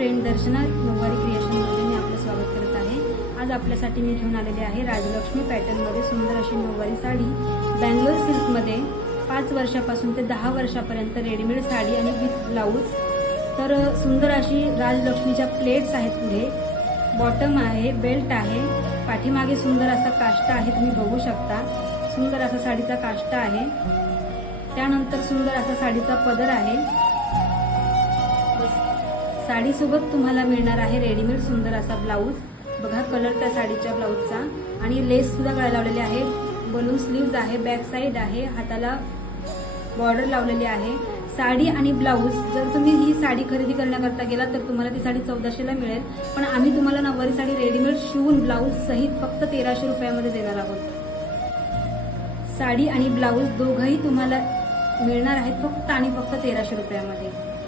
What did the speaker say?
Friend दर्शना नऊवारी क्रिएशनमध्ये मी आपलं स्वागत करत आहे। आज आपल्यासाठी मी घेऊन आलेले आहे राजलक्ष्मी पॅटर्नमध्ये सुंदर अशी नऊवारी साडी बँगलोर सिल्कमध्ये 5 वर्षापासून ते 10 वर्षापर्यंत रेडीमेड साडी आणि विथ ब्लाऊज। तर सुंदर अशी राजलक्ष्मीच्या प्लेट्स आहेत, पुढे बॉटम आहे, बेल्ट आहे, पाठीमागे सुंदर असा काष्टा आहे, तुम्ही बघू शकता। सुंदर असा साडीचा काष्टा आहे, त्यानंतर सुंदर असा साडीचा पदर आहे। साडीसोबत तुम्हाला मिळणार आहे रेडीमेड सुंदर असा ब्लाऊज। बघा कलर त्या साडीच्या ब्लाऊजचा, आणि लेस सुद्धा गळ्याला लावलेली आहे, बलून स्लीव्ज आहे, बॅक साइड आहे, हाताला बॉर्डर लावलेली आहे। साडी आणि ब्लाऊज जर तुम्ही ही साडी खरेदी करण्याकरता गेला तर तुम्हाला ती साडी 1400ला मिळेल, पण आम्ही तुम्हाला नऊवारी साडी रेडीमेड शिवून ब्लाऊज सहित फक्त 1300 रुपयामध्ये देणार आहोत। साडी आणि ब्लाऊज दोघंही तुम्हाला मिळणार आहेत फक्त आणि फक्त 1300 रुपयामध्ये।